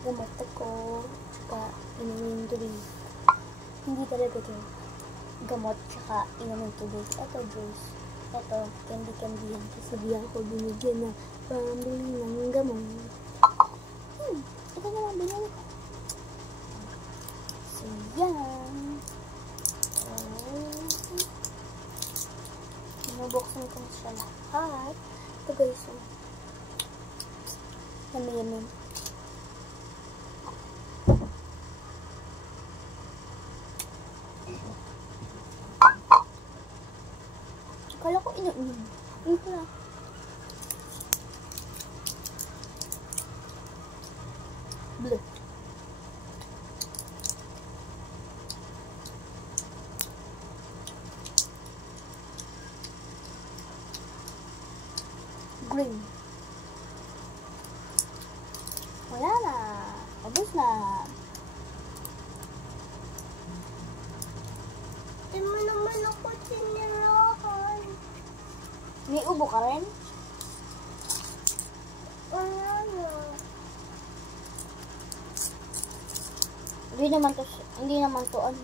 gamot ako, tsaka inumin tubig. Hindi talaga to gamot, tsaka inumin tubig. Ito juice. Ito, candy yan. Kasi di ako binigyan na pambili ng gamot. Ito naman binili ko. So, yan. Binubuksan ko siya lahat. Ito guys, yummy. Kala ko inumin. Yun pala. Bleh. Green. Wala na. Ubus na. Hindi mo naman ako sinirahan. May ubo ka rin? Wala na. Hindi naman to ano.